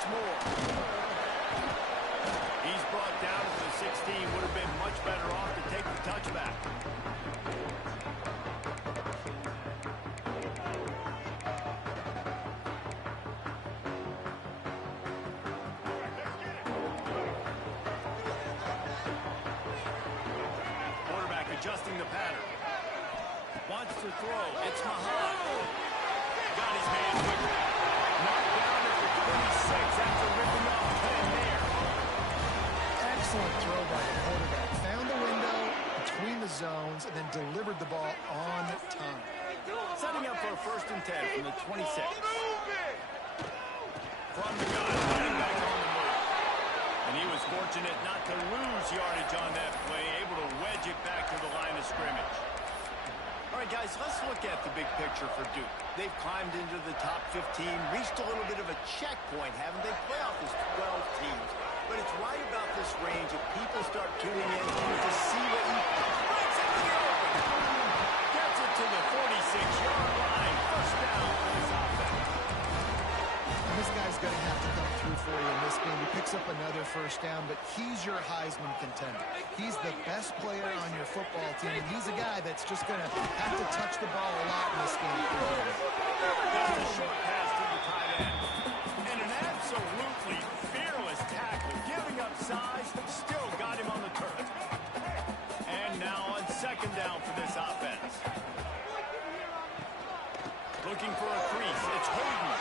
once more. He's brought down to the 16. Would have been much better off to take the touchback. Adjusting the pattern. Wants to throw. It's Mahal. Got his hand quickly. Knocked down at the 26 after ripping off 10 there. Excellent throw by the quarterback. Found the window between the zones and then delivered the ball on time. Setting up for a 1st and 10 from the 26. From the gun, running back on the move. And he was fortunate not to lose yardage on that play, able to wedge it back to the line of scrimmage. All right, guys, let's look at the big picture for Duke. They've climbed into the top 15, reached a little bit of a checkpoint, haven't they? Playoff is 12 teams. But it's right about this range that people start tuning in to see what he breaks into the open. Gets it to the 46-yard line. First down for this offense. And this guy's going to have to come through for you in this game. He picks up another 1st down, but he's your Heisman contender. He's the best player on your football team, and he's a guy that's just going to have to touch the ball a lot in this game. That's a short pass to the tight end. And an absolutely fearless tackle, giving up size, still got him on the turf. And now on 2nd down for this offense. Looking for a crease. It's Hayden.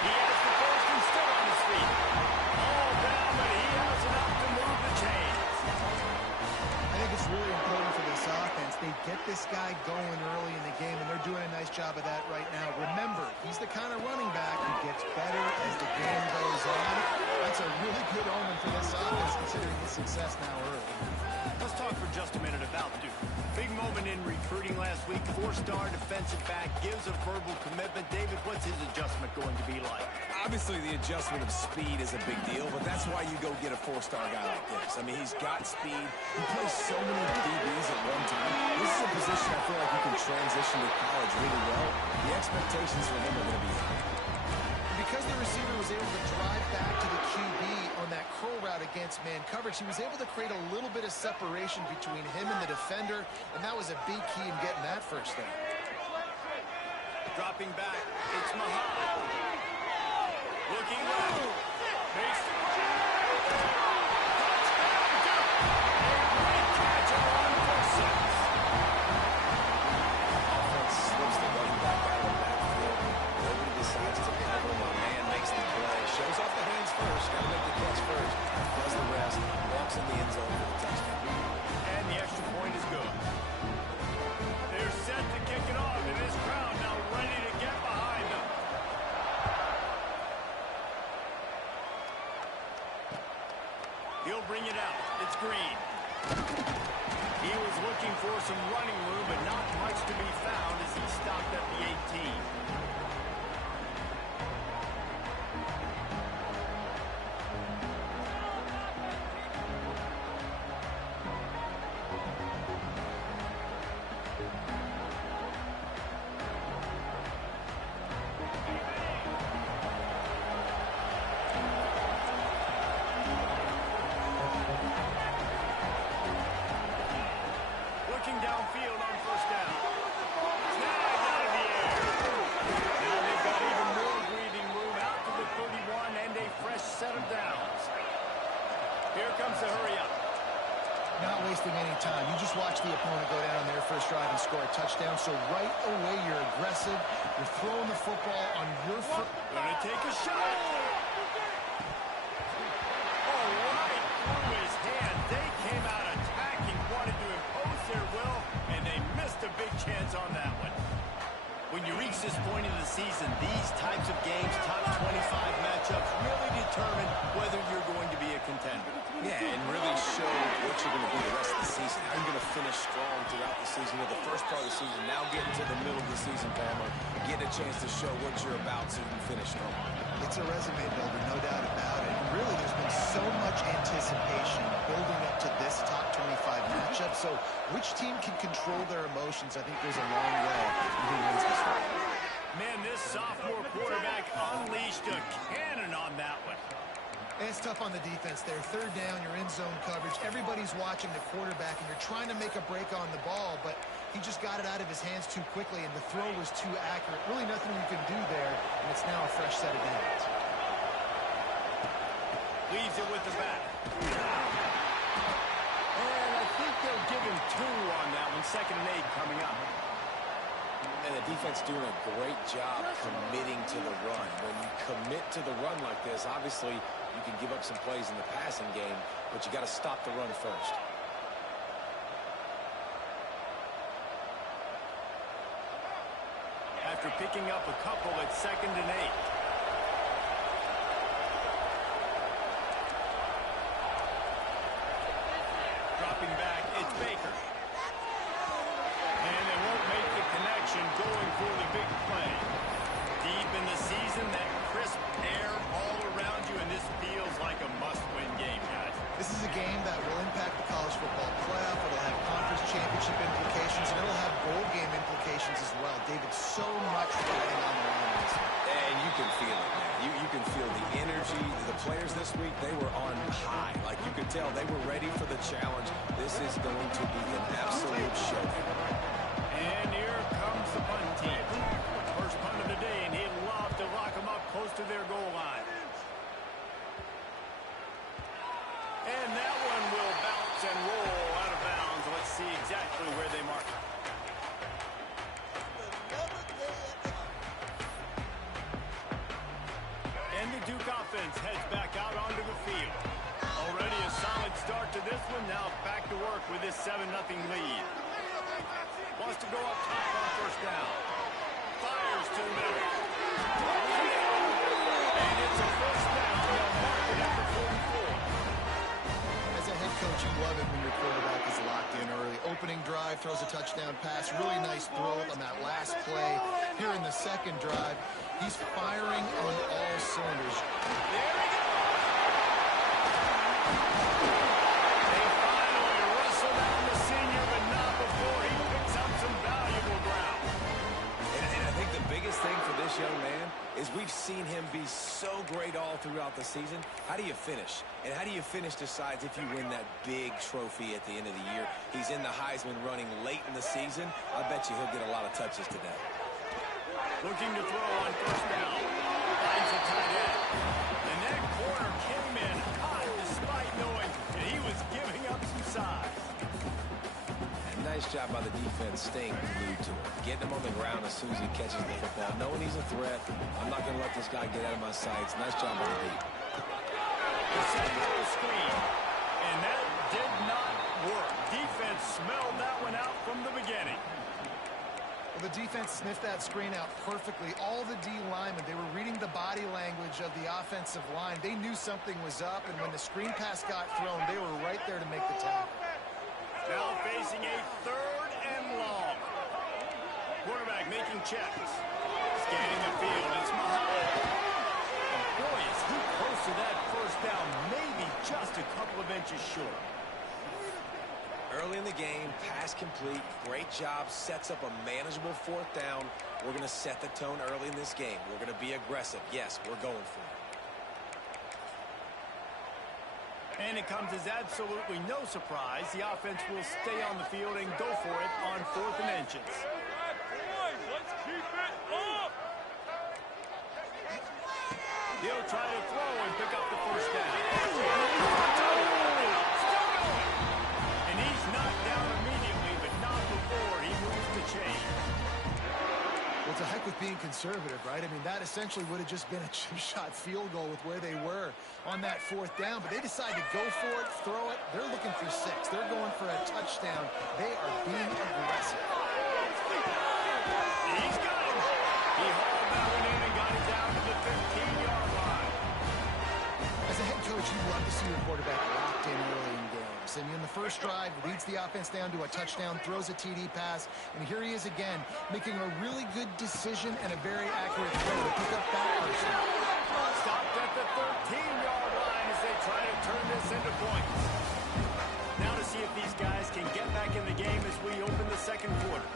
He has the 1st and still on his feet. All down, but he has enough to move the chains. I think it's really important for this offense. They get this guy going early in the game, and they're doing a nice job of that right now. Remember, he's the kind of running back who gets better as the game goes on. That's a really good omen for this offense, considering his success now early. Let's talk for just a minute about Duke. Big moment in recruiting last week. 4-star defensive back gives a verbal commitment. David, what's his adjustment going to be like? Obviously, the adjustment of speed is a big deal, but that's why you go get a 4-star guy like this. I mean, he's got speed. He plays so many DBs at one time. This is a position I feel like he can transition to college really well. The expectations for him are going to be high. Because the receiver was able to drive back to the QB on that curl route against man coverage, he was able to create a little bit of separation between him and the defender, and that was a big key in getting that 1st down. Dropping back, it's Mahal. Looking left. Makes the touchdown, Duke. A great catch on 1-for-6. Offense slips the running back out of the backfield. Nobody decides to cover him. Man makes the play. Shows off the hands first. Got to make the catch first. Does the rest. Walks in the end zone for the touchdown. And the extra point is good. They're set to kick it off, and this crowd now ready to get behind them. He'll bring it out. It's Green. He was looking for some running room, but not much to be found as he stopped at the 18. Downfield on 1st down. Snagged out of the air. Now they've got even more breathing room out to the 31 and a fresh set of downs. Here comes the hurry up. Not wasting any time. You just watch the opponent go down on their 1st drive and score a touchdown. So right away, you're aggressive. You're throwing the football on your foot. Gonna take a shot. Oh, right through his hand. They came out attacking, wanted to impose their will, and they missed a big chance on that one. When you reach this point in the season, these types of games, top 25 matchups, really determine whether you're going to be a contender. Yeah, and really show what you're going to be the rest of the season. How you're going to finish strong throughout the season. You know, the first part of the season, now getting to the middle of the season, Bama, getting a chance to show what you're about so you can finish strong. It's a resume builder, no doubt about it. And really, there's been so much anticipation building up to this top 25 matchup. So which team can control their emotions, I think goes a long way in who wins this one. Man, this sophomore quarterback unleashed a cannon on that one. It's tough on the defense there. Third down, you're in zone coverage. Everybody's watching the quarterback, and you're trying to make a break on the ball, but he just got it out of his hands too quickly, and the throw was too accurate. Really nothing you can do there, and it's now a fresh set of downs. Leaves it with the back. And I think they'll give him 2 on that one. 2nd and 8 coming up. And the defense doing a great job committing to the run. When you commit to the run like this, obviously you can give up some plays in the passing game, but you got to stop the run first. After picking up a couple at 2nd and 8. Dropping back, it's Baker. And they won't make the connection going for the big play. Deep in the season, that crisp air all around you, and this feels like a must-win game, guys. This is a game that will impact the college football playoff. It'll have conference championship implications, and it'll have bowl game implications as well. David, so much riding on the line. And you can feel it, man. You can feel the energy. The players this week, they were on high. Like, you could tell they were ready for the challenge. This is going to be an absolute showdown. And here comes the punt team. First punt of the day, and he'd love to lock them up close to their goal line. And that one will bounce and roll out of bounds. Let's see exactly where they mark it. And the Duke offense heads back out onto the field. Already a solid start to this one. Now back to work with this 7-0 lead. Wants to go up top on first down. Fires to the middle. And it's a first down. They'll mark it at the 44. As a head coach, you love it when your quarterback is locked in early. Opening drive, throws a touchdown pass. Really nice throw on that last play. Here in the second drive, he's firing on all cylinders. There he goes. They finally wrestle down the senior, but not before he picks up some valuable ground. And I think the biggest thing for this young man is we've seen him be so great all throughout the season. How do you finish? And how do you finish decides if you win that big trophy at the end of the year. He's in the Heisman running late in the season. I bet you he'll get a lot of touches today. Looking to throw on first down. Finds a tight end. And that corner came in hot despite knowing that he was giving up some size. And nice job by the defense staying glued to him. Getting him on the ground as soon as he catches the football. Knowing he's a threat. I'm not going to let this guy get out of my sights. Nice job by the deep. The central screen. And that did not work. Defense smelled that one out from the beginning. Well, the defense sniffed that screen out perfectly. All the D linemen, they were reading the body language of the offensive line. They knew something was up, and when the screen pass got thrown, they were right there to make the tackle. Now facing a 3rd and long. Quarterback making checks. Scanning the field. It's Muhammad. And boy, is he close to that first down. Maybe just a couple of inches short. Early in the game, pass complete, great job, sets up a manageable 4th down. We're going to set the tone early in this game. We're going to be aggressive. Yes, we're going for it. And it comes as absolutely no surprise. The offense will stay on the field and go for it on 4th and inches. Let's keep it up! He'll try to throw and pick up the first down. And he's knocked down immediately, but not before he moves the chain. Well, to heck with being conservative, right? I mean, that essentially would have just been a chip-shot field goal with where they were on that 4th down. But they decided to go for it, throw it. They're looking for 6. They're going for a touchdown. They are being aggressive. He's got him. He hauled that one in and got it down to the 15-yard line. As a head coach, you love to see your quarterback locked in early in games. And in the first drive, leads the offense down to a touchdown, throws a TD pass, and here he is again, making a really good decision and a very accurate throw to pick up that person. Stopped at the 13-yard line as they try to turn this into points. Now to see if these guys can get back in the game as we open the second quarter.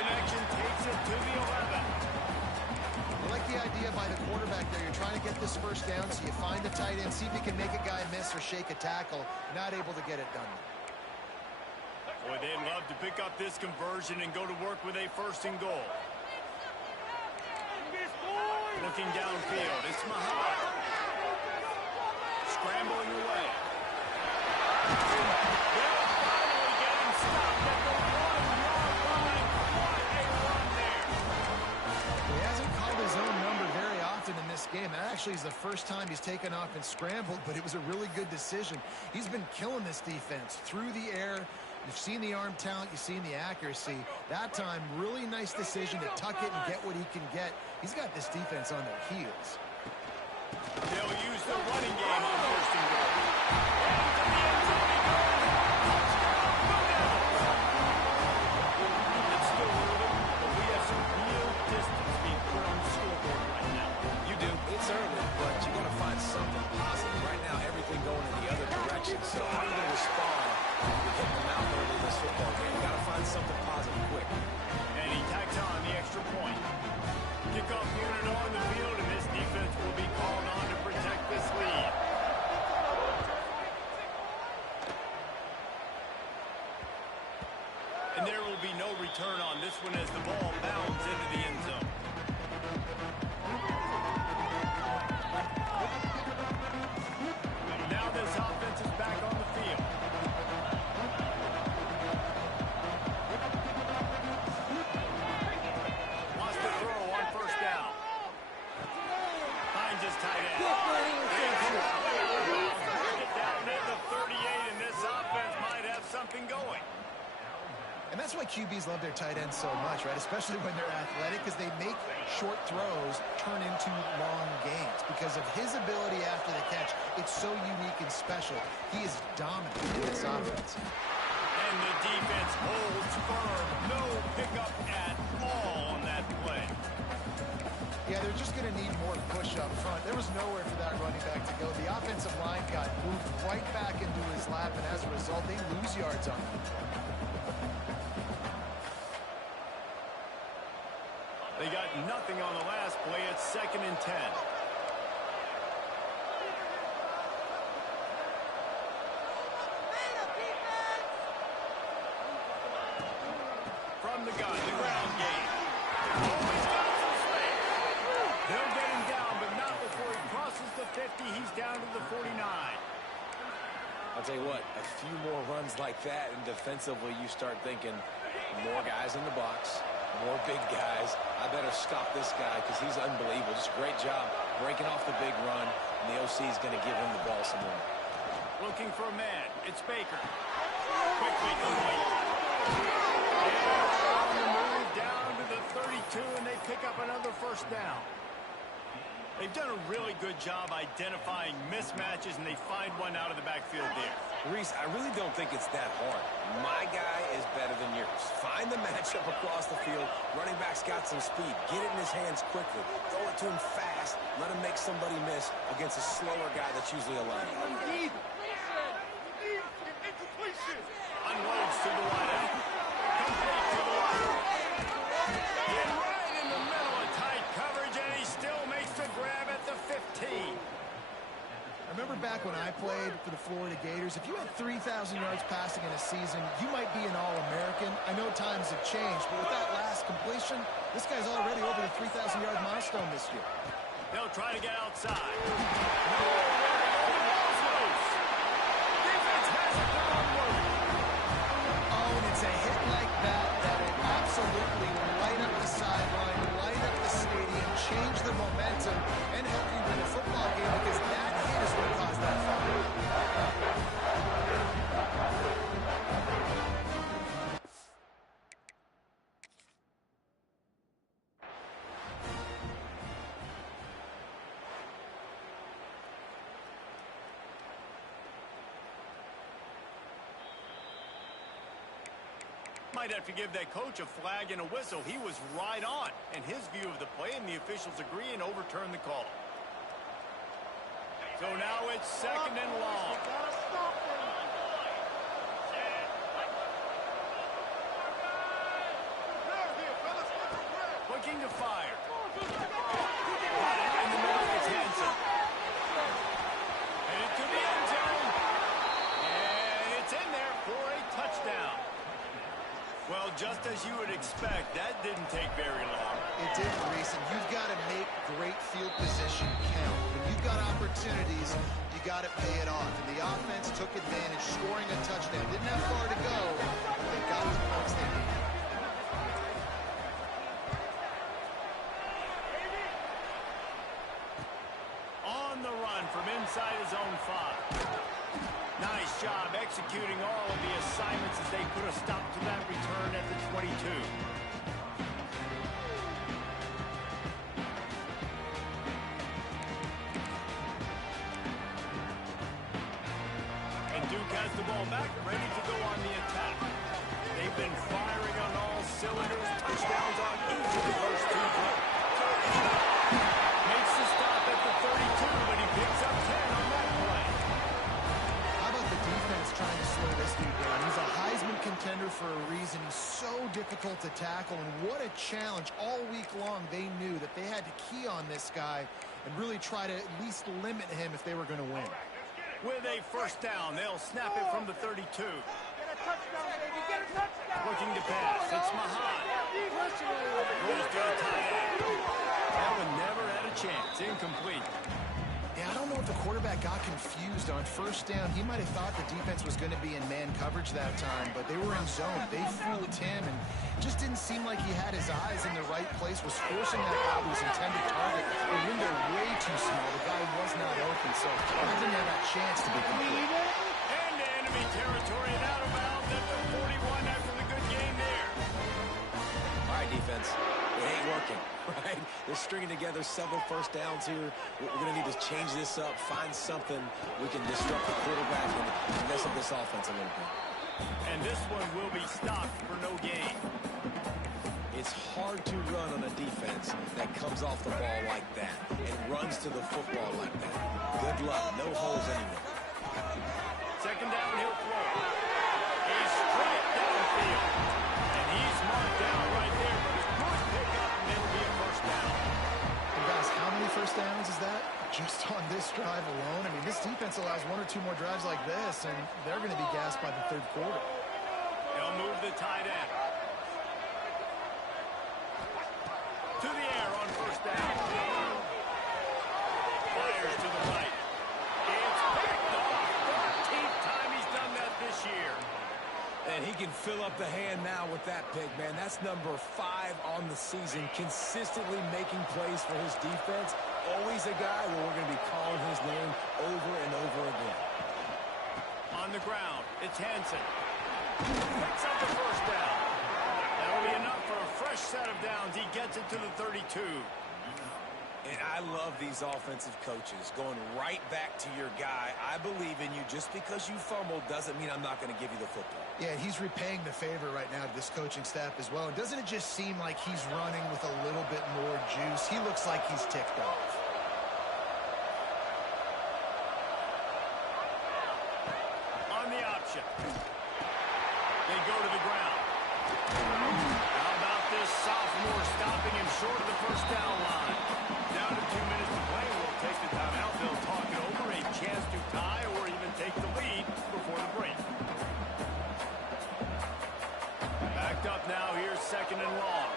connection takes it to the 11. I like the idea by the quarterback there. You're trying to get this first down, so you find the tight end, see if you can make a guy miss or shake a tackle. Not able to get it done. Boy, they'd love to pick up this conversion and go to work with a first and goal. Looking downfield, it's Muhammad. Scrambling away. They'll finally get him stopped at the 1-yard line. What a run there. He hasn't called his own number very often in this game. That actually is the first time he's taken off and scrambled, but it was a really good decision. He's been killing this defense through the air. You've seen the arm talent, you've seen the accuracy. That time, really nice decision to tuck it and get what he can get. He's got this defense on their heels. They'll use the running game on first and goal. Into the end zone he goes. Touchdown, Blue Devils. It's still early, but we have some real distance being put on the scoreboard right now. You do. It's early, but you got to find something positive. Right now, everything going in the other direction. So how are you going to respond when you hit the mouth early in this football game? You got to find something positive quick. And he tacks on the extra point. Kickoff unit on the field, and this defense will be called on to protect this lead. And there will be no return on this one as the ball bounds into the end zone. Now this offense is back on the field. Wants to throw on first down. Finds his tight end. Get down at the 38, and this offense might have something going. And that's why QBs love their tight ends so much, right? Especially when they're athletic, because they make short throws turn into long gains. Because of his ability after the catch, it's so unique and special. He is dominant in this offense. And the defense holds firm. No pickup at all on that play. Yeah, they're just going to need more push up front. There was nowhere for that running back to go. The offensive line got moved right back into his lap, and as a result, they lose yards on him. They got nothing on the last play. It's 2nd and 10. From the gun, the ground game. Oh, he's got some space. They'll get him down, but not before he crosses the 50. He's down to the 49. I'll tell you what, a few more runs like that, and defensively you start thinking more guys in the box, more big guys. I better stop this guy because he's unbelievable. Just a great job breaking off the big run, and the OC is going to give him the ball some more. Looking for a man. It's Baker. Quickly complete. On the move down to the 32, and they pick up another first down. They've done a really good job identifying mismatches, and they find one out of the backfield there. Reese, I really don't think it's that hard. My guy is better than yours. Find the matchup across the field. Running back's got some speed. Get it in his hands quickly. Throw it to him fast. Let him make somebody miss against a slower guy that's usually a lineman. Unloads to the wideout. Complete to the wideout. And right in the middle of tight coverage, and he still makes the grab at the 15. I remember back when I played for the Florida Gators, if you had 3,000 yards passing in a season, you might be an All-American. I know times have changed, but with that last completion, this guy's already over the 3,000-yard milestone this year. They'll try to get outside. No, the ball's loose. Defense has it the wrong way. Oh, and it's a hit like that that will absolutely light up the sideline, light up the stadium, change the momentum, and help you win a football game because that hit is what caused that foul. Might have to give that coach a flag and a whistle. He was right on in his view of the play, and the officials agree and overturn the call. So now it's 2nd and long. looking to fire. Got it in the middle. It's Hansen. Headed to the end zone. And it's in there for a touchdown. Well, just as you would expect, that didn't take very long. It didn't, Reese, and you've got to make great field position count. When you've got opportunities, you got to pay it off. And the offense took advantage, scoring a touchdown. Didn't have far to go, but they got the points they needed. On the run from inside his own 5. Nice job executing all of the assignments as they put a stop to that return at the 22. And Duke has the ball back, ready to go on the attack. They've been firing on all cylinders, touchdowns on each of the first 2 plays. Makes the stop at the 32, but he picks up 10 on that play. How about the defense trying to slow this dude down? He's a Heisman contender for a reason. He's so difficult to tackle, and what a challenge. All week long, they knew that they had to key on this guy and really try to at least limit him if they were going to win. With a first down, they'll snap it from the 32. Get a touchdown, baby. Get a touchdown. Looking to pass. It's Mahan. Goes to the tight end. That one never had a chance. Incomplete. Yeah, I don't know if the quarterback got confused on first down. He might have thought the defense was going to be in man coverage that time, but they were in zone. They fooled him, and just didn't seem like he had his eyes in the right place, was forcing that ball to his intended target. The window way too small. The guy was not open, so he didn't have that chance to be complete. And enemy territory and out of bounds at the 41 after the good game there. All right, defense. It ain't working, right? They're stringing together several first downs here. We're going to need to change this up, find something we can disrupt the quarterback and mess up this offense a little bit. And this one will be stopped for no gain. It's hard to run on a defense that comes off the ball like that and runs to the football like that. Good luck. No holes anywhere. Second down, he'll throw. He's straight downfield. And he's marked down right there, but a good pickup, and it'll be a first down. And guys, how many first downs is that? Just on this drive alone? I mean, this defense allows 1 or 2 more drives like this, and they're going to be gassed by the third quarter. They'll move the tight end. To the air on first down. Fires to the right. It's picked off. 13th time he's done that this year. And he can fill up the hand now with that pick, man. That's number 5 on the season, consistently making plays for his defense. Always a guy where we're going to be calling his name over and over again. On the ground, it's Hansen. Picks up the first down. That'll be enough for a fresh set of downs. He gets it to the 32. And I love these offensive coaches going right back to your guy. I believe in you. Just because you fumbled doesn't mean I'm not going to give you the football. Yeah, he's repaying the favor right now to this coaching staff as well. And doesn't it just seem like he's running with a little bit more juice? He looks like he's ticked off. On the option. They go to the ground. How about this sophomore stopping him short of the first down line? Down to 2 minutes to play. We'll take the timeout. They'll talk it over. A chance to tie or even take the lead before the break. Backed up now. Here's second and long.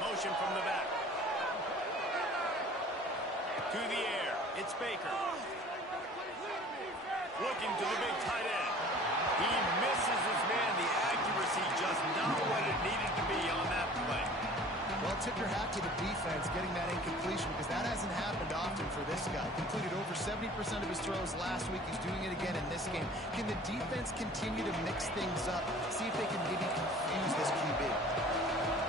Motion from the back. To the air. It's Baker. Looking to the big tight end. He misses his man. The accuracy just not what it needed to be on that play. Well, tip your hat to the defense getting that incompletion because that hasn't happened often for this guy. Completed over 70% of his throws last week. He's doing it again in this game. Can the defense continue to mix things up? See if they can maybe confuse this QB.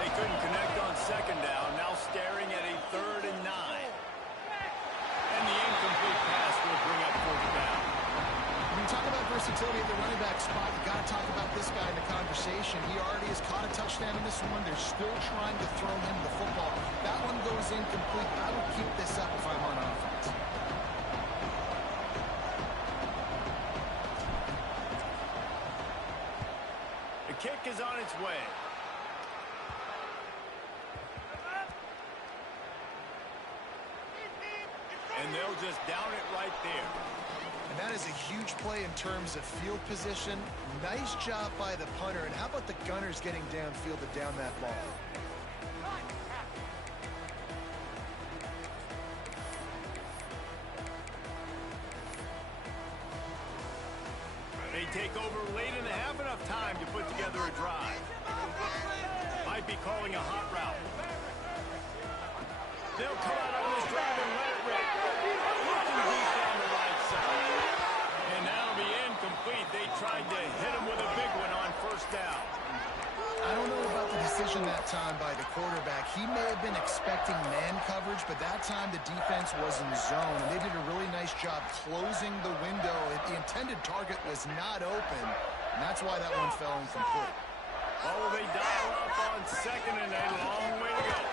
They couldn't connect on second down. Now staring at a 3rd and 9. And the incomplete pass will bring up 4th down. When you talk about versatility at the running back spot, you got to talk about this guy in the conversation. He already has caught a touchdown in this one. They're still trying to throw him the football. That one goes incomplete. I would keep this up if I'm on offense. The kick is on its way. And they'll just down it right there. And that is a huge play in terms of field position. Nice job by the punter. And how about the gunners getting downfield to down that ball? They take over late in the half, enough time to put together a drive. Might be calling a hot route. They'll come out on this drive and let it rip. Looking deep down the right side. And that'll be incomplete. They tried to hit him with a big one on first down. I don't know about the decision that time by the quarterback. He may have been expecting man coverage, but that time the defense was in zone, and they did a really nice job closing the window. The intended target was not open, and that's why that one fell incomplete. Oh, they dial up on second and a long way to go.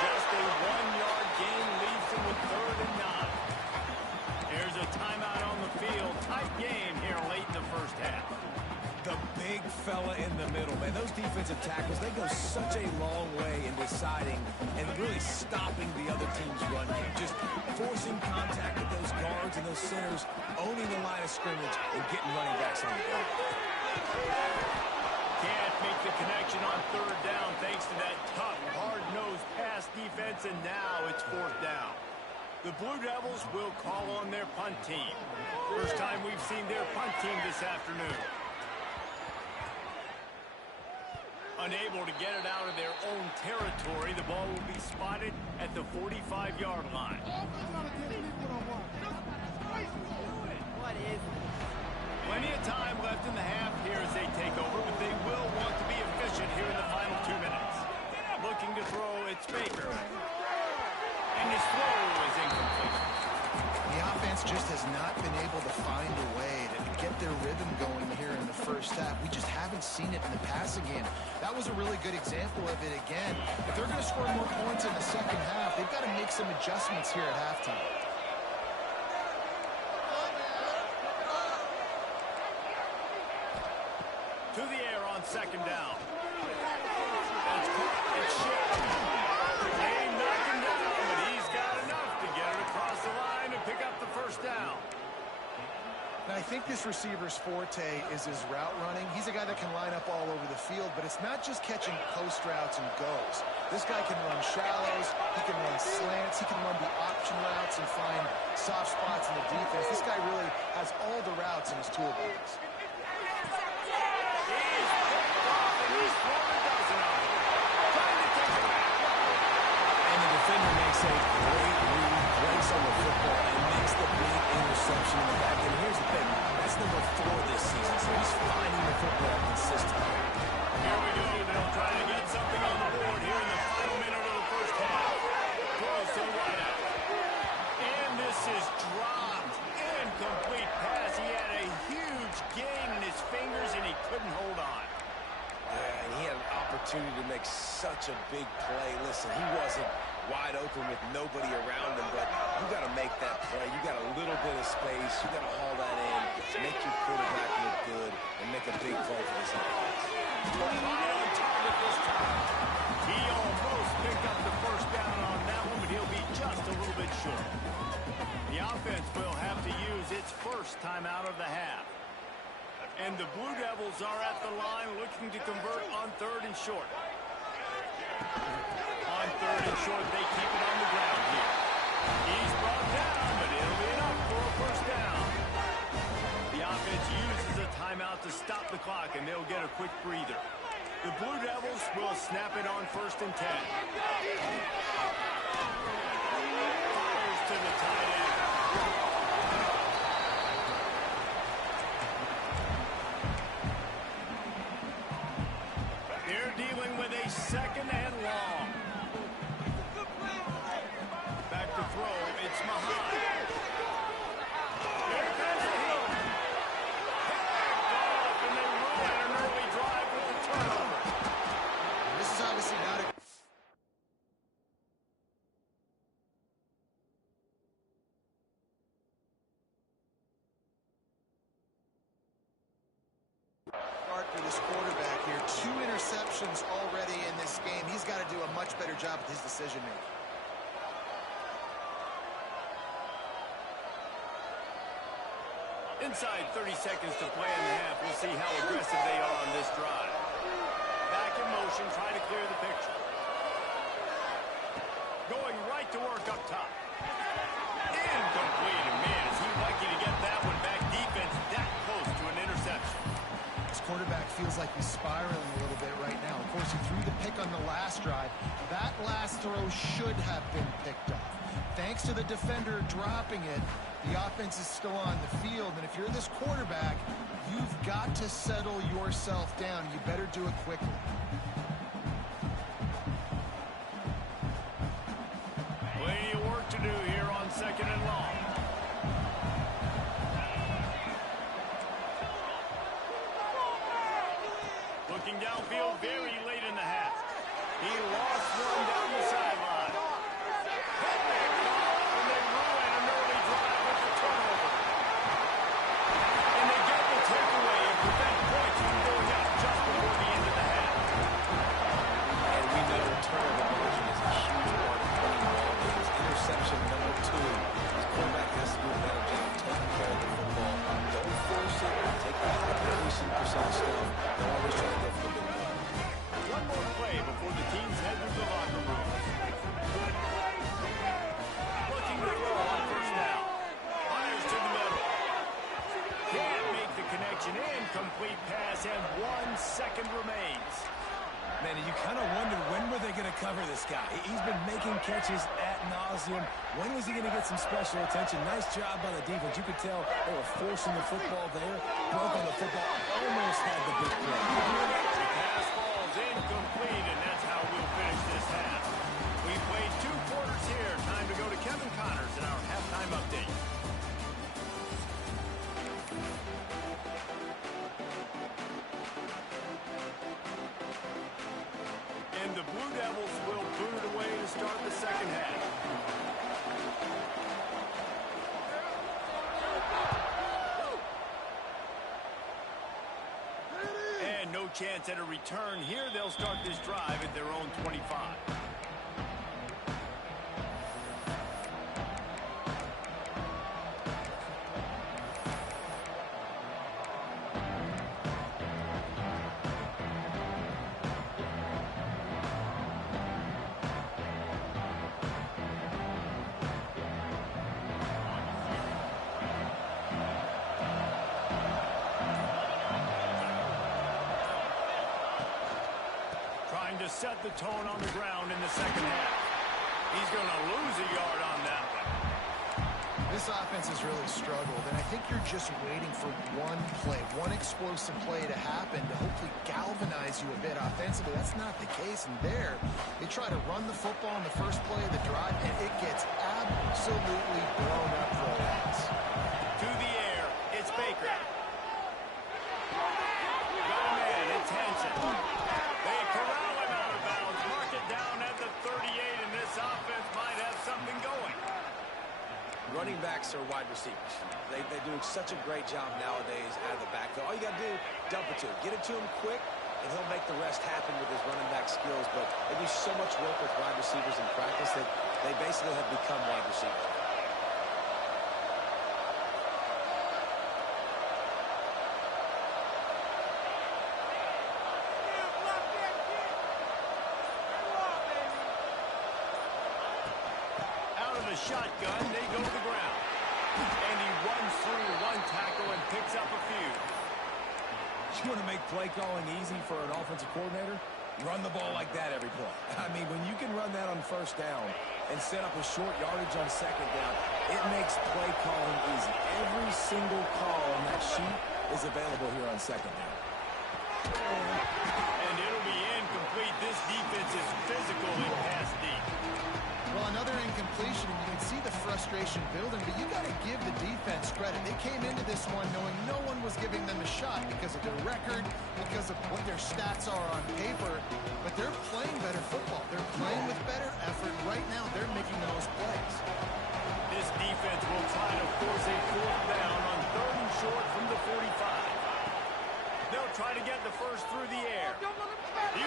Just a 1-yard gain leaves them with 3rd and 9. There's a timeout on the field. Tight game here late in the first half. The big fella in the middle, man. Those defensive tackles, they go such a long way in deciding and really stopping the other team's run game. Just forcing contact with those guards and those centers, owning the line of scrimmage, and getting running backs on the ground. Can't make the connection on 3rd down thanks to that tough, hard-nosed pass defense, and now it's 4th down. The Blue Devils will call on their punt team. First time we've seen their punt team this afternoon. Unable to get it out of their own territory, the ball will be spotted at the 45-yard line. What is it? Plenty of time left in the half here as they take over, but they will want to be efficient here in the final 2 minutes. Looking to throw, it's Baker. And his throw is incomplete. The offense just has not been able to find a way to get their rhythm going here in the first half. We just haven't seen it in the passing game. That was a really good example of it again. If they're going to score more points in the second half, they've got to make some adjustments here at halftime. To the air on 2nd down. That's caught. It's shipped. They knock him down, but he's got enough to get it across the line and pick up the 1st down. Now, I think this receiver's forte is his route running. He's a guy that can line up all over the field, but it's not just catching post routes and goes. This guy can run shallows, he can run slants, he can run the option routes and find soft spots in the defense. This guy really has all the routes in his toolbox. He's thrown a dozen of them. Trying to take it back. And the defender makes a great read, breaks on the football, and makes the big interception in the back. And here's the thing, that's number 4 this season, so he's finding the football consistently. Here we go. They'll try to get something on the board here in the final minute of the first half. Throws to the wideout. And this is dropped. Incomplete pass. He had a huge gain in his fingers, and he couldn't hold on. Yeah, and he had an opportunity to make such a big play. Listen, he wasn't wide open with nobody around him, but you got to make that play. You got a little bit of space. You got to haul that in, make your quarterback look good, and make a big play for this offense. Right on target this time. He almost picked up the 1st down on that one, but he'll be just a little bit short. The offense will have to use its 1st timeout of the half. And the Blue Devils are at the line looking to convert on 3rd and short. On 3rd and short, they keep it on the ground here. He's brought down, but it'll be enough for a 1st down. The offense uses a timeout to stop the clock, and they'll get a quick breather. The Blue Devils will snap it on 1st and 10. Fires to the tight end. Dealing with a 2nd and long. Back to throw. It's Mahad. Here comes the heat. And they run an early drive with the turnover. This is obviously not a... interceptions already in this game. He's got to do a much better job with his decision-making. Inside 30 seconds to play in the half. We'll see how aggressive they are on this drive. Back in motion, trying to clear the picture. Going right to work up top. Incomplete. And man, is he lucky to get that one back. Defense that close to an interception. This quarterback feels like he's spiraling a little bit right now. Of course, he threw the pick on the last drive. That last throw should have been picked up. Thanks to the defender dropping it, the offense is still on the field. And if you're this quarterback, you've got to settle yourself down. You better do it quickly. Plenty of work to do here on 2nd and long. Looking downfield very late in the half. He lost one down the sideline. And they ruin an early drive with the turnover. And they get the takeaway and prevent points from going up just before the end of the half. And we know turnover margin is a huge part of winning ball games. Interception number 2. The quarterback has to do a better job taking care of the football. Don't force it. Take the high completion percentage stuff. Don't always try to go for the big one. One more play before the teams head to the locker room. Looking to throw on 1st down. Fires to the middle. Can't make the connection. Incomplete pass, and 1 second remains. Man, you kind of wonder when were they going to cover this guy. He's been making catches ad nauseum. When was he going to get some special attention? Nice job by the defense. You could tell they were forcing the football there. Broke on the football. Almost had the big play. The pass falls incomplete, and that's how we'll finish this half. We played 2 quarters here. Time to go to Kevin Connors in our halftime update. And the Blue Devils will boot it away to start the 2nd half. And no chance at a return here. They'll start this drive at their own 25. To set the tone on the ground in the 2nd half. He's going to lose a yard on that one. This offense has really struggled, and I think you're just waiting for one play, one explosive play to happen to hopefully galvanize you a bit offensively. That's not the case, and there, they try to run the football in the first play of the drive, and it gets absolutely blown up for a loss. To the air, it's Baker. Got a man, it's Hansen. They corral him out of bounds, mark it down at the 38, and this offense might have something going. Running backs are wide receivers. They do such a great job nowadays out of the backfield. All you got to do, dump it to him. Get it to him quick, and he'll make the rest happen with his running back skills. But they do so much work with wide receivers in practice that they basically have become wide receivers. Shotgun, they go to the ground. And he runs through 1 tackle and picks up a few. You want to make play calling easy for an offensive coordinator? Run the ball like that every play. I mean, when you can run that on 1st down and set up a short yardage on 2nd down, it makes play calling easy. Every single call on that sheet is available here on 2nd down. And it'll be incomplete. This defense is physical and pass deep. Well, another incompletion, and you can see the frustration building, but you got to give the defense credit. They came into this one knowing no one was giving them a shot because of their record, because of what their stats are on paper, but they're playing better football. They're playing with better effort. Right now, they're making the most plays. This defense will try to force a 4th down on 3rd and short from the 45. They'll try to get the first through the air. He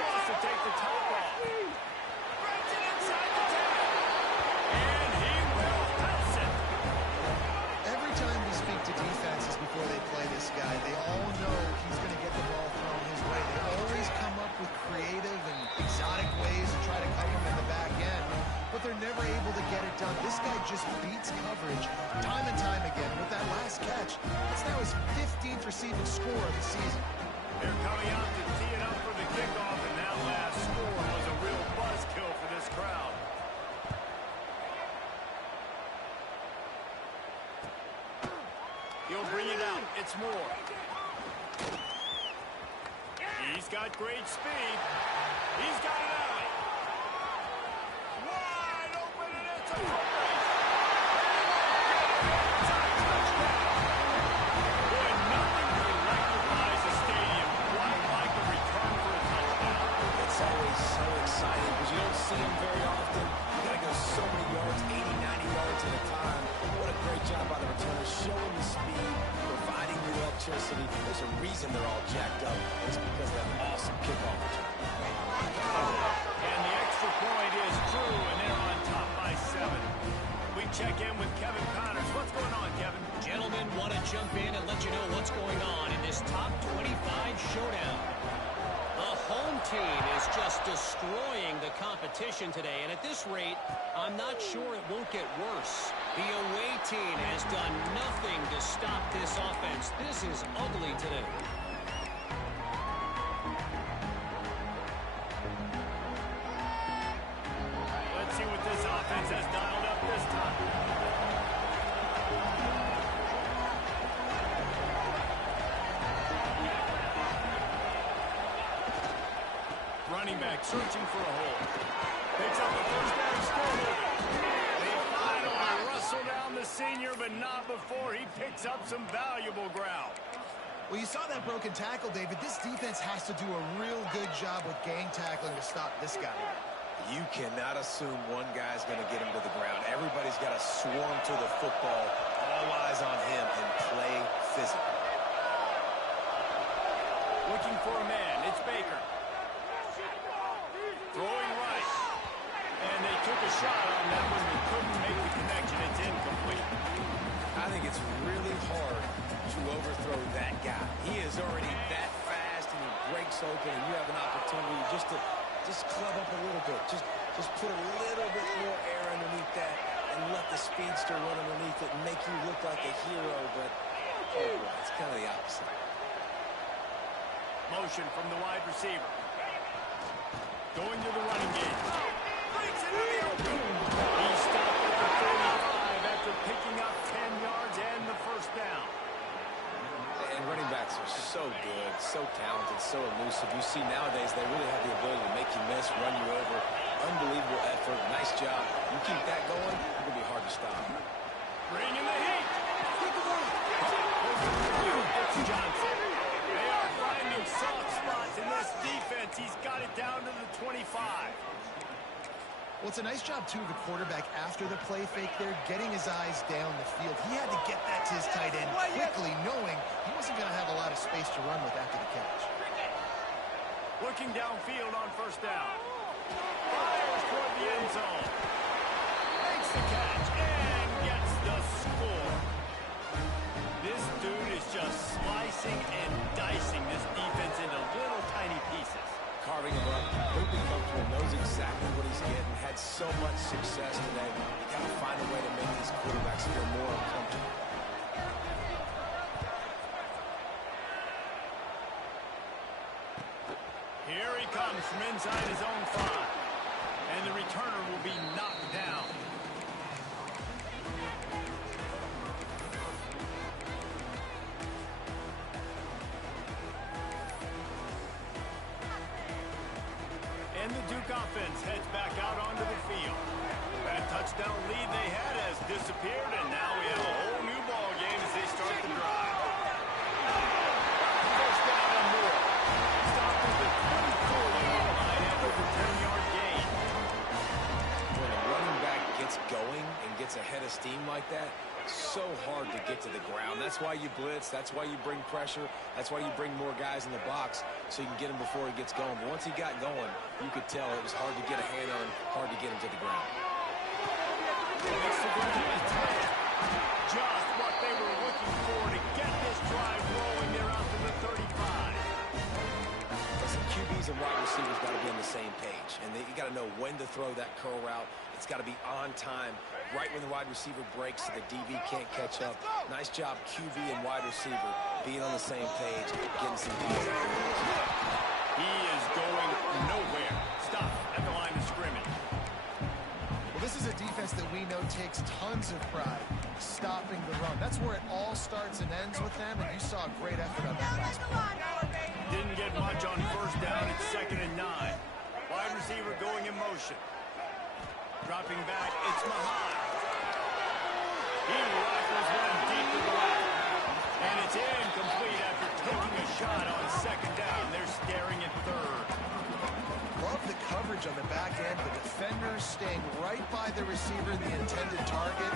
score of the season. They're coming out to tee it up for the kickoff, and that last score was a real buzzkill for this crowd. He'll bring it out. It's Moore. He's got great speed. He's got an alley. Wide open, and it's a foot race. It's a touchdown. Boy, nothing can electrifies a stadium quite like a return for a touchdown. It's always so exciting because you don't see them very often. You got to go so many yards, 80, 90 yards at a time. What a great job by the returners, showing the speed, providing the electricity. There's a reason they're all jacked up. It's because of that awesome kickoff return. And the extra point is true, and they're on top by 7. We check in with Kevin Connors. What's going on, Kevin? Gentlemen, want to jump in and let you know what's going on in this top 25 showdown. The home team is just destroying the competition today, and at this rate, I'm not sure it won't get worse. The away team has done nothing to stop this offense. This is ugly today. Let's see what this offense has dialed up this time. Running back searching for a hole. Picks up the first down, still moving. They finally rustle down the senior, but not before he picks up some valuable ground. Well, you saw that broken tackle, David. This defense has to do a real good job with gang tackling to stop this guy. You cannot assume one guy's going to get him to the ground. Everybody's got to swarm to the football. All eyes on him and play physical. Looking for a man. It's Baker. Throwing right. And they took a shot on that one but couldn't make the connection. It's incomplete. I think it's really hard to overthrow that guy. He is already that fast, and he breaks open, and you have an opportunity just to club up a little bit. Just put a little bit more air underneath that and let the speedster run underneath it and make you look like a hero, but oh boy, it's kind of the opposite. Motion from the wide receiver. Going to the running game. Breaks into the open. He stopped at the 35 after picking up 10 yards and the first down. And running backs are so good, so talented, so elusive. You see nowadays they really have the ability to make you miss, run you over. Unbelievable effort. Nice job. You keep that going, it's going to be hard to stop. Bringing the heat. It's Johnson. They are finding soft spots in this defense. He's got it down to the 25. Well, it's a nice job, too, of the quarterback after the play fake there, getting his eyes down the field. He had to get that to his tight end quickly, knowing he wasn't going to have a lot of space to run with after the catch. Looking downfield on first down. Fires toward the end zone. Makes the catch and gets the score. This dude is just slicing and dicing this defense into little tiny pieces. Carving him up, completely comfortable, knows exactly what he's getting, had so much success today. You got to find a way to make these quarterbacks feel more uncomfortable. Here he comes from inside his own 5. And the returner will be knocked down. And the Duke offense heads back out onto the field. That touchdown lead they had has disappeared, and now we have a whole new ball game as they start the drive. First down and more. Stopped at the 24-yard line after the 10-yard gain. When a running back gets going and gets ahead of steam like that, so hard to get to the ground. That's why you blitz. That's why you bring pressure. That's why you bring more guys in the box so you can get him before he gets going. But once he got going, you could tell it was hard to get a hand on him, hard to get him to the ground. Just what they were looking for to get this drive rolling. They're out to the 35. Listen, QBs and wide receivers got to be on the same page, and you got to know when to throw that curl route It's got to be on time, right when the wide receiver breaks so the DB can't catch up. Nice job, QB and wide receiver, being on the same page, getting some deals. He is going nowhere. Stop at the line of scrimmage. Well, this is a defense that we know takes tons of pride stopping the run. That's where it all starts and ends with them, and you saw a great effort on that last play. Didn't get much on first down. It's 2nd and 9. Wide receiver going in motion. Dropping back, it's Mahal. He rifles one deep to the left. And it's incomplete after taking a shot on 2nd down. They're staring at 3rd. Love the coverage on the back end. The defenders staying right by the receiver, the intended target.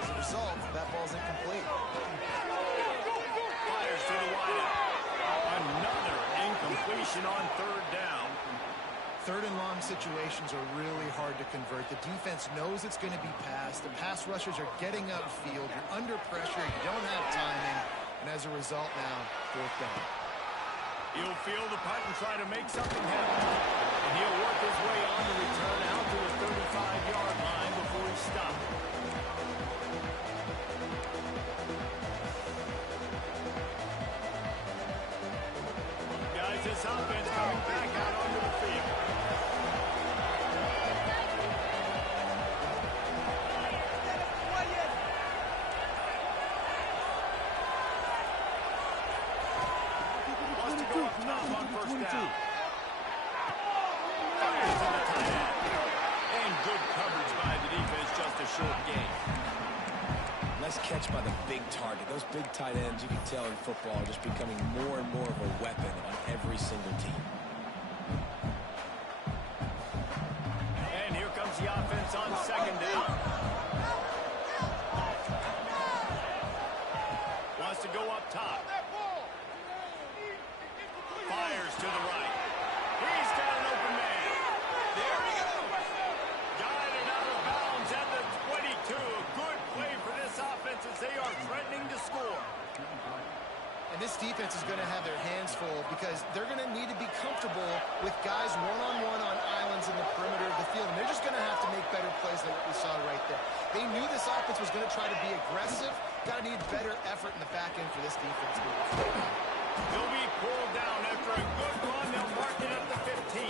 As a result, that ball's incomplete. Fires to the wideout. Another incompletion on 3rd down. 3rd and long situations are really hard to convert. The defense knows it's going to be passed. The pass rushers are getting upfield. You're under pressure. You don't have timing. And as a result now, 4th down. He'll field the punt and try to make something happen. And he'll work his way on the return out to the 35-yard line before he stops. Guys, this offense coming back out onto the field. Wants to go up top on 1st down. Fires to the tight end. And good coverage by the defense, just a short gain. Nice catch by the big target. Those big tight ends, you can tell in football, are just becoming more and more of a weapon on every single team. And here comes the offense on 2nd down. Wants to go up top. Fires to the right. He's got an open man. There he goes. Guided out of bounds at the 22. A good play for this offense as they are threatening to score. And this defense is going to have their hands full because they're going to need to be comfortable with guys one-on-one on islands in the perimeter of the field. And they're just going to have to make better plays than what we saw right there. They knew this offense was going to try to be aggressive. Got to need better effort in the back end for this defense. He'll be pulled down after a good run. They'll mark it at the 15.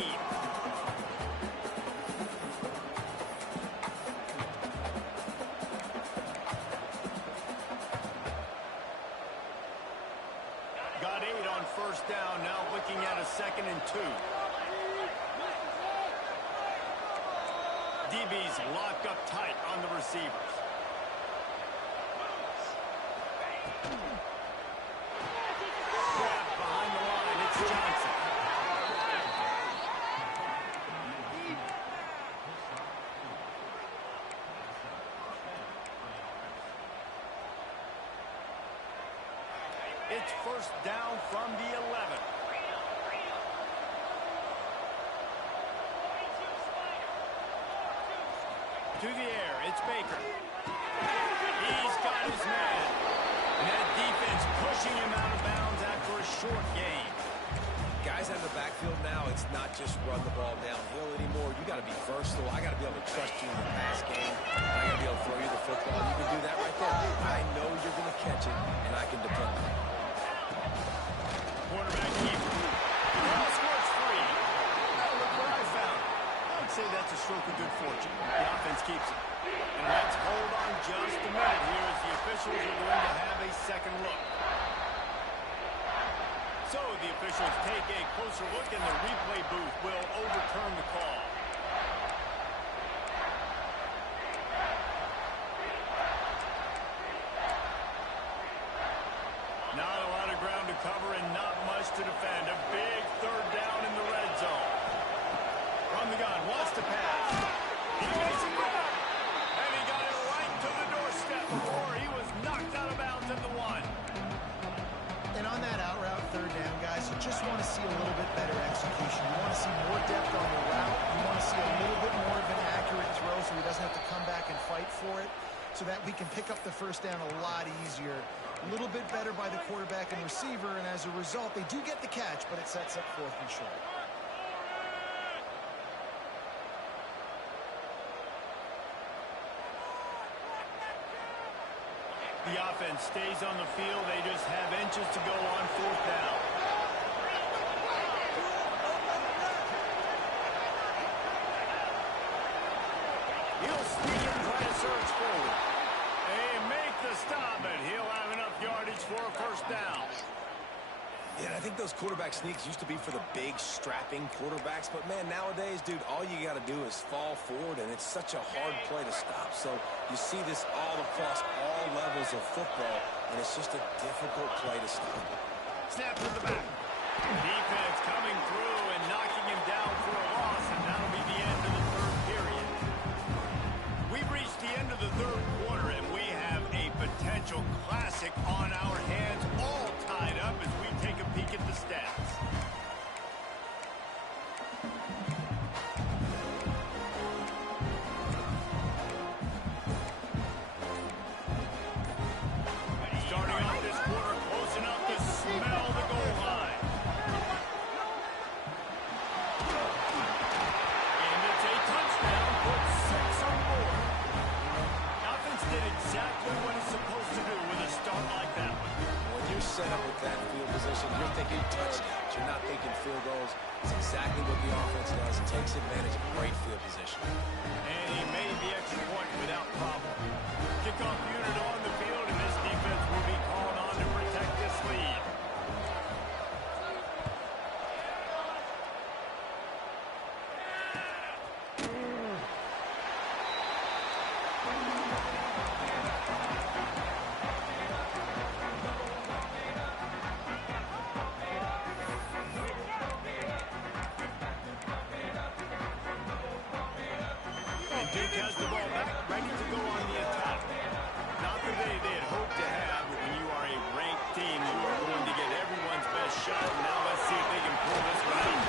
Got 8 on 1st down. Now looking at a 2nd and 2. DB's locked up tight on the receivers. Grabbed behind the line. It's Johnson. It's 1st down from the 11. To the air, it's Baker. He's got his man. And that defense pushing him out of bounds after a short gain. Guys out of the backfield now, it's not just run the ball downhill anymore. You got to be versatile. I got to be able to trust you in the pass game. I got to be able to throw you the football. You can do that right there. I know you're going to catch it, and I can depend on it. Quarterback keeper. Ball scores free. Now look where I found it. I would say that's a stroke of good fortune. The offense keeps it. And let's hold on just a minute here as the officials are going to have a second look. So the officials take a closer look and the replay booth will overturn the call. Not a lot of ground to cover and not much to defend. A big 3rd down in the red zone. From the gun, wants to pass. He makes it grab. And he got it right to the doorstep before he was knocked out of bounds at the 1. And on that out route, 3rd down, guys, you just want to see a little bit better execution. You want to see more depth on the route. You want to see a little bit more of an accurate throw so he doesn't have to come back and fight for it, so that we can pick up the 1st down a lot easier. A little bit better by the quarterback and receiver, and as a result, they do get the catch, but it sets up 4th and short. The offense stays on the field. They just have inches to go on fourth down. He'll sneak and try to surge forward. They make the stop, and he'll have enough yardage for a first down. Yeah, I think those quarterback sneaks used to be for the big, strapping quarterbacks. But, man, nowadays, dude, all you got to do is fall forward, and it's such a hard play to stop. So you see this all across all levels of football, and it's just a difficult play to stop. Snap to the back. Defense coming through and knocking him down for a loss, and that'll be the end of the third period. We've reached the end of the third quarter, and we have a potential classic on our hands, all tied up as we take a peek at the stats. Starting off this quarter close enough to smell the goal line. And it's a touchdown, put 6 on the board. Offense did exactly what it's supposed to do with a start like that one. When you're set up with that field position, you're thinking touchdowns. You're not thinking field goals. It's exactly what the offense does. It takes advantage of great field position. And he made the extra point without problem. Kickoff unit on the field, and this defense will be called on to protect this lead. And Duke has the ball back, ready to go on the attack. Not the day they had hoped to have, but when you are a ranked team, you are going to get everyone's best shot. Now let's see if they can pull this one out.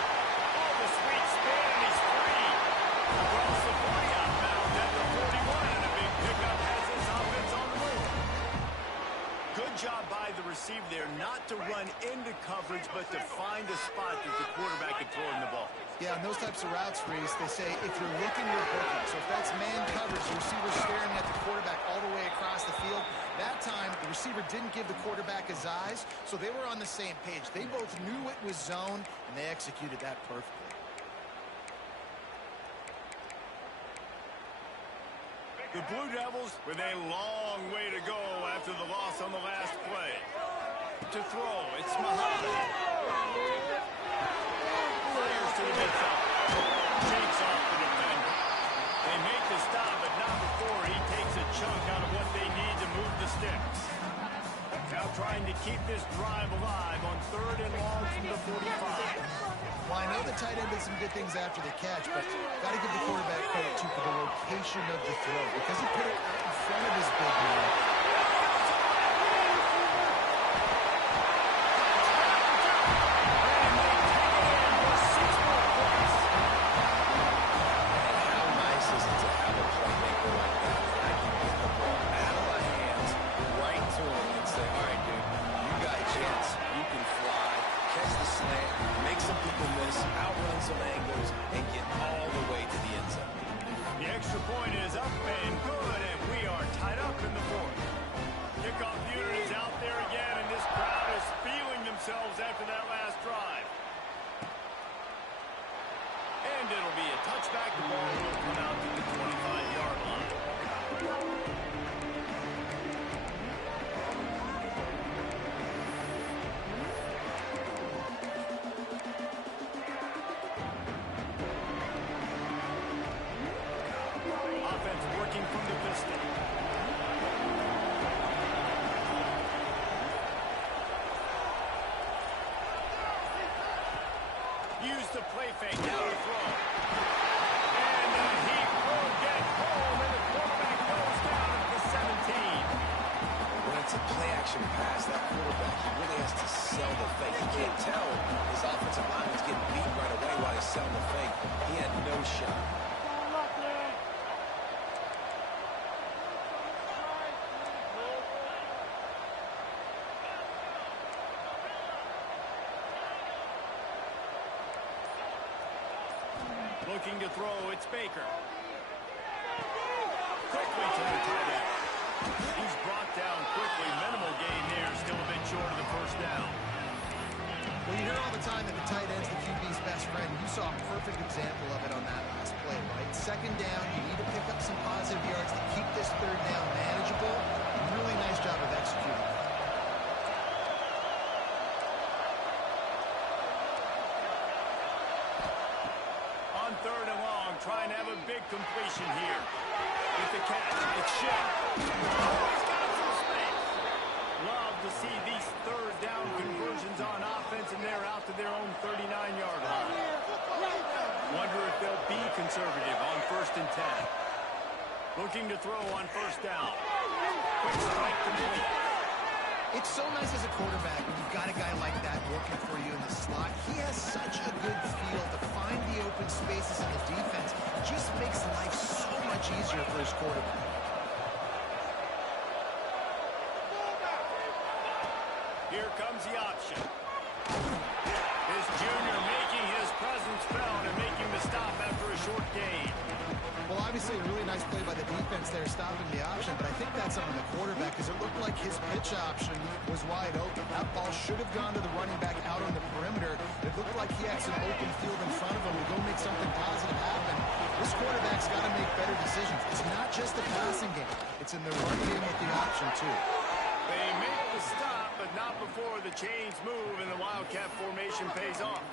Oh, the sweet spin, and he's free. Across the 40, outbound at the 41, and a big pickup has this offense on the move. Good job by the receiver there, not to run into coverage, but to find a spot that the quarterback can throw in the ball. Yeah, and those types of routes, Reese, they say if you're looking, you're booking. So if that's man coverage, the receiver's staring at the quarterback all the way across the field. That time, the receiver didn't give the quarterback his eyes, so they were on the same page. They both knew it was zone, and they executed that perfectly. The Blue Devils with a long way to go after the loss on the last play. To throw, it's Muhammad. Fires to the midfield. Shakes off the defender. They make the stop, but not before he takes a chunk out of what they need to move the sticks. Now trying to keep this drive alive on 3rd and long from the 45. Well, I know the tight end did some good things after the catch, but got to give the quarterback credit, too, for the location of the throw, because he put it right in front of his big man. Some angles and get all the way to the end zone. The extra point is up and good, and we are tied up in the 4th. Kickoff unit is out there again, and this crowd is feeling themselves after that last drive. And it'll be a touchback. The ball will come out to the 25-yard line. Working from the pistol. Use the play fake, now to throw. And he will get home, and the quarterback goes down at the 17. When it's a play-action pass, that quarterback, he really has to sell the fake. He can't tell his offensive lineman's getting beat right away while he's selling the fake. He had no shot. Looking to throw, it's Baker. Quickly to the tight end. He's brought down quickly. Minimal gain there, still a bit short of the first down. Well, you hear all the time that the tight end's the QB's best friend. You saw a perfect example of it on that last play, right? Second down, you need to pick up some positive yards to keep this third down manageable. Really nice job of executing. On third and long, trying to have a big completion here. With the catch, it's Shea. Oh, he's got some space. Love to see these third down conversions on offense, and they're out to their own 39-yard line. Wonder if they'll be conservative on 1st and 10. Looking to throw on first down. Quick strike complete. It's so nice as a quarterback when you've got a guy like that working for you in the slot. He has such a good feel to find the open spaces in the defense. Just makes life so much easier for his quarterback. Here comes the option. This junior making his presence felt and making the stop after a short gain. Well, obviously, a really nice play by the defense there, stopping the option, but I think that's on the quarterback because it looked like his pitch option was wide open. That ball should have gone to the running back out on the perimeter. It looked like he had some open field in front of him to go make something positive happen. This quarterback's got to make better decisions. It's not just the passing game. It's in the run game with the option, too. They made the stop, but not before the chains move and the Wildcat formation pays off.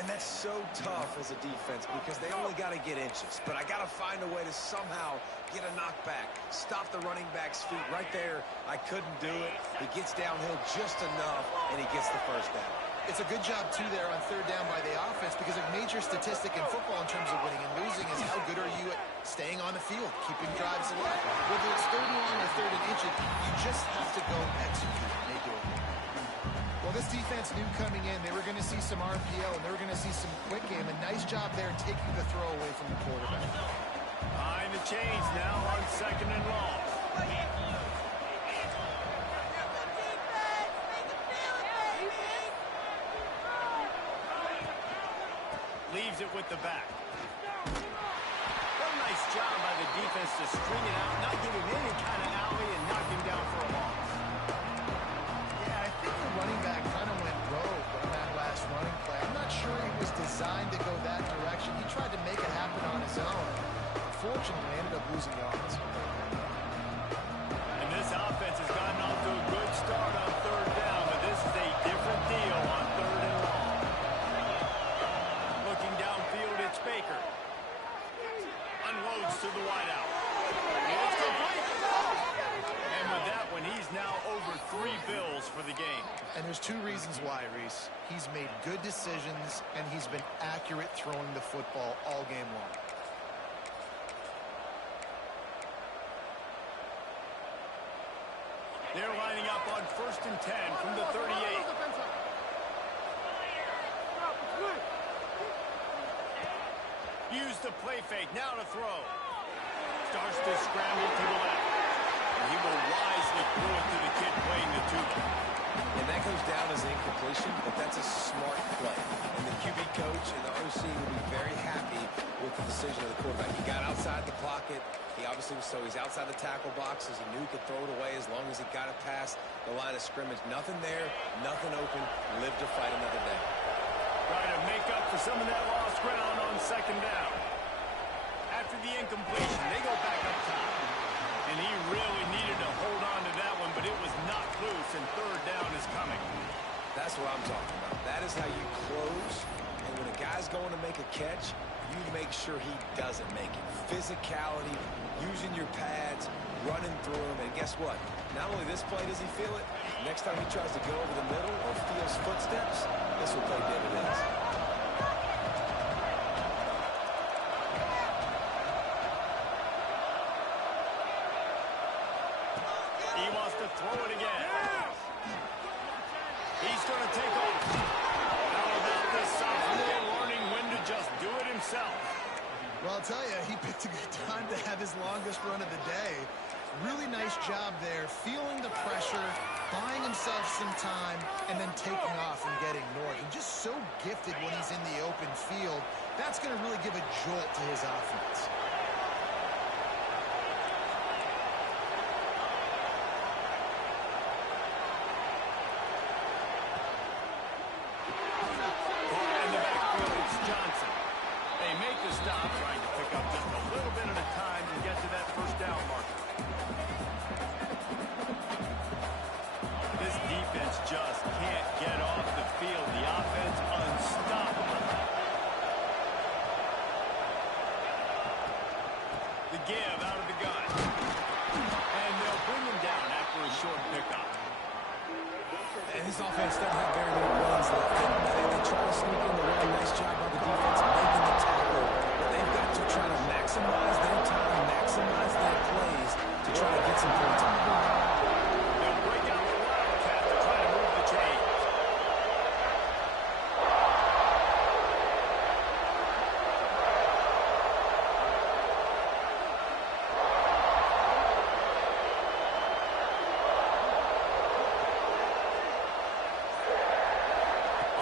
And that's so tough as a defense because they only got to get inches. But I got to find a way to somehow get a knockback, stop the running back's feet right there. I couldn't do it. He gets downhill just enough, and he gets the first down. It's a good job, too, there on third down by the offense because a major statistic in football in terms of winning and losing is how good are you at staying on the field, keeping drives alive. Whether it's third and long or third and inches, you just have to go execute. They do it. Well, this defense knew coming in they were going to see some RPO and they were going to see some quick game. A nice job there taking the throw away from the quarterback. Behind the chains now on 2nd and long. Leaves it with the back. What a nice job by the defense to string it out, not give him any kind of alley and knock him down for a loss. Yeah, I think the running back kind of went rogue on that last running play. I'm not sure he was designed to go that direction. He tried to make it happen on his own. Unfortunately, ended up losing yards. And this offense has gotten off to a good start on third down, but this is a different deal on 3rd and long. Looking downfield, it's Baker. Unloads to the wideout. It's complete. And with that one, he's now over 3 bills for the game. And there's 2 reasons why, Reese. He's made good decisions, and he's been accurate throwing the football all game long. They're lining up on 1st and 10 from the 38. Use the play fake, now to throw. Starts to scramble to the left. And he will wisely throw it to the kid playing the tuba. And that goes down as an incompletion, but that's a smart play. And the QB coach and the OC will be very happy with the decision of the quarterback. He got outside the pocket. He obviously was, so he's outside the tackle boxes. He knew he could throw it away as long as he got it past the line of scrimmage. Nothing there, nothing open. Live to fight another day. Trying to make up for some of that lost ground on 2nd down. After the incompletion, they go back up top. And he really needed to hold on to that one, but it was knocked loose, and 3rd down is coming. That's what I'm talking about. That is how you close. And when a guy's going to make a catch, you make sure he doesn't make it. Physicality, using your pads, running through them. And guess what? Not only this play does he feel it, next time he tries to go over the middle or feels footsteps, this will pay dividends. He wants to throw it again. He's going to take off. How about this sophomore learning when to just do it himself? Well, I'll tell you, he picked a good time to have his longest run of the day. Really nice job there, feeling the pressure, buying himself some time, and then taking off and getting north. And just so gifted when he's in the open field. That's going to really give a jolt to his offense. defense just can't get off the field. The offense unstoppable. The give out of the gun. And they'll bring him down after a short pickup. And this offense doesn't have very many runs left. They try to sneak in the run. Nice job by the defense making the tackle. But they've got to try to maximize their time, maximize their plays to try to get some points on the board. They'll break out the Wildcat to try to move the chains.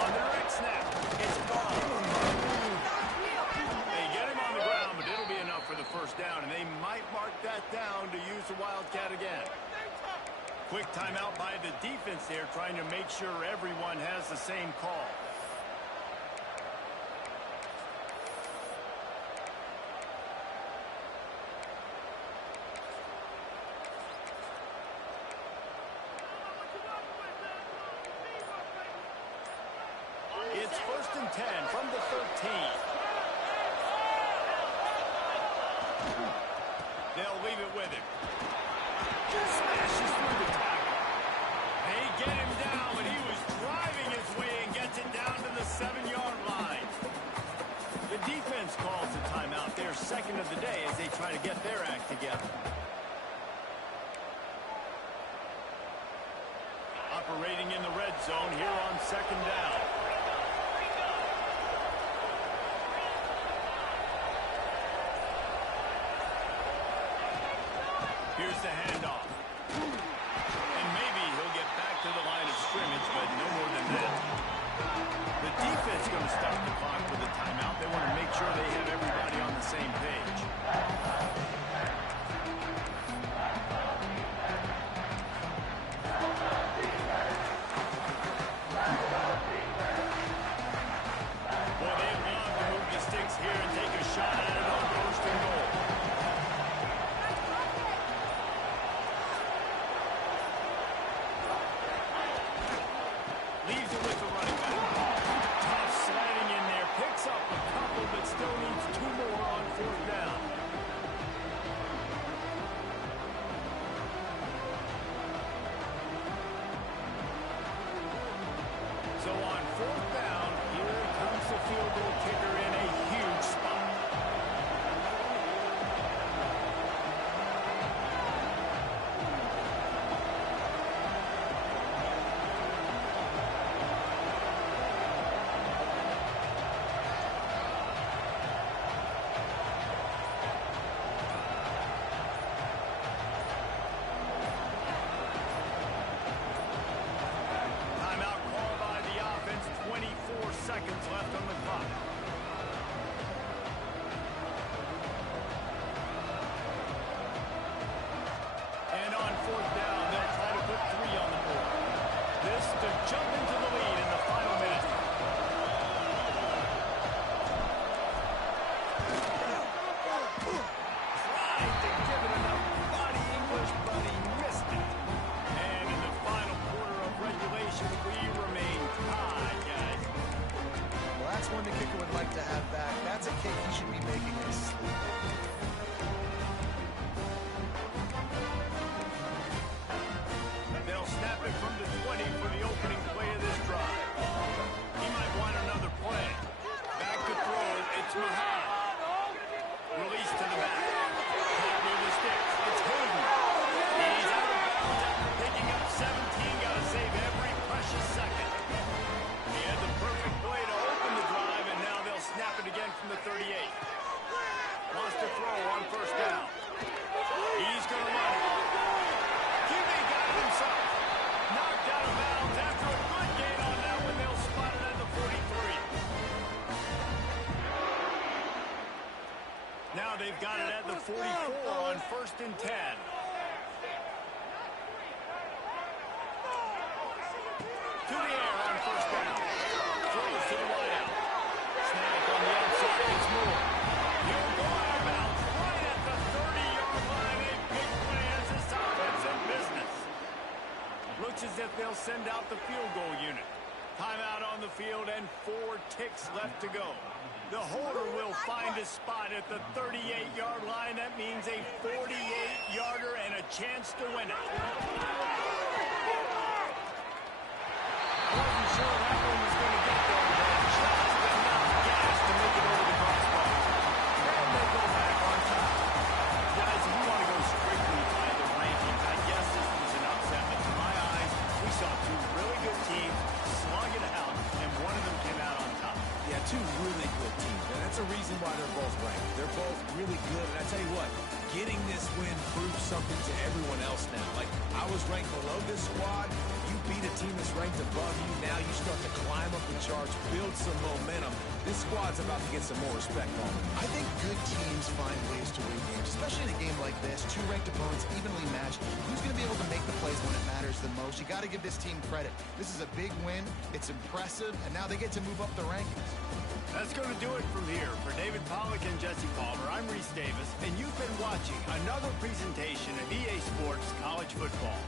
On their next snap, it's gone. They get him on the ground, but it'll be enough for the first down, and they might mark that down to use the Wildcat again. Quick timeout by the defense there, trying to make sure everyone has the same call. It's 1st and 10 from the 13. They'll leave it with him. Smashes through the tackle. They get him down, but he was driving his way and gets it down to the 7-yard line. The defense calls a timeout, their second of the day, as they try to get their act together. Operating in the red zone here on 2nd down. Here's the handoff. And maybe he'll get back to the line of scrimmage, but no more than that. The defense going to start the clock with a timeout. They want to make sure they have everybody on the same page. Well, they'd love to move the sticks here and take a shot at it on 1st and goal. Leaves it with the running back. Tough sliding in there. Picks up a couple, but still needs 2 more on 4th down. So on 4th down, here comes the field goal kicker in a huge spot. Timeout called by the offense. 24 seconds left on the clock. And on 4th down, they'll try to put 3 on the board. This to jump into the lead in the final minute. Tried to give it enough body English, but he missed it. And in the final quarter of regulation, we remain tied, guys. Well, that's one the kicker would like to have back. That's a kick he should be making in his sleep. They'll snap it from the 20 for the opening play of this drive. He might want another play. Back to throw. It's Mahal. Release to the back. Caught near the sticks. It's Hayden. He's out of bounds after picking up 17. Got to save every precious second. He had the perfect play to open the drive, and now they'll snap it again from the 38. Wants to throw on 1st down. He's going to run it. QB got it himself. Knocked out of bounds after a good gain on that one. They'll spot it at the 43. Now they've got it at the 44 on 1st and 10. To the air on 1st down. Throws to the wideout. Snap on the outside. It's Moore. He'll go out of bounds right at the 30-yard line. A big play as this offense in business. Looks as if they'll they'll send out the field goal unit. Timeout on the field and 4 ticks left to go. The holder will find a spot at the 38-yard line. That means a 48-yarder and a chance to win it. Wasn't sure that one was going to get there, but just enough gas to make it over the crossbar. And they go back on top. Guys, if you want to go strictly by the rankings, I guess this was an upset. But to my eyes, we saw 2 really good teams slug it out, and one of them came out on top. Yeah, 2 really good teams, and that's a reason why they're both ranked. They're both really good, and I tell you what, getting this win proves something to everyone else now. Like, I was ranked below this squad. You beat a team that's ranked above you. Now you start to climb up the charts, build some momentum. This squad's about to get some more respect on them. I think good teams find ways to win games, especially in a game like this. 2 ranked opponents evenly matched. Who's going to be able to make the plays when it matters the most? You got to give this team credit. This is a big win. It's impressive, and now they get to move up the rankings. That's going to do it from here. For David Pollack and Jesse Palmer, I'm Reese Davis, and you've been watching another presentation of EA Sports College Football.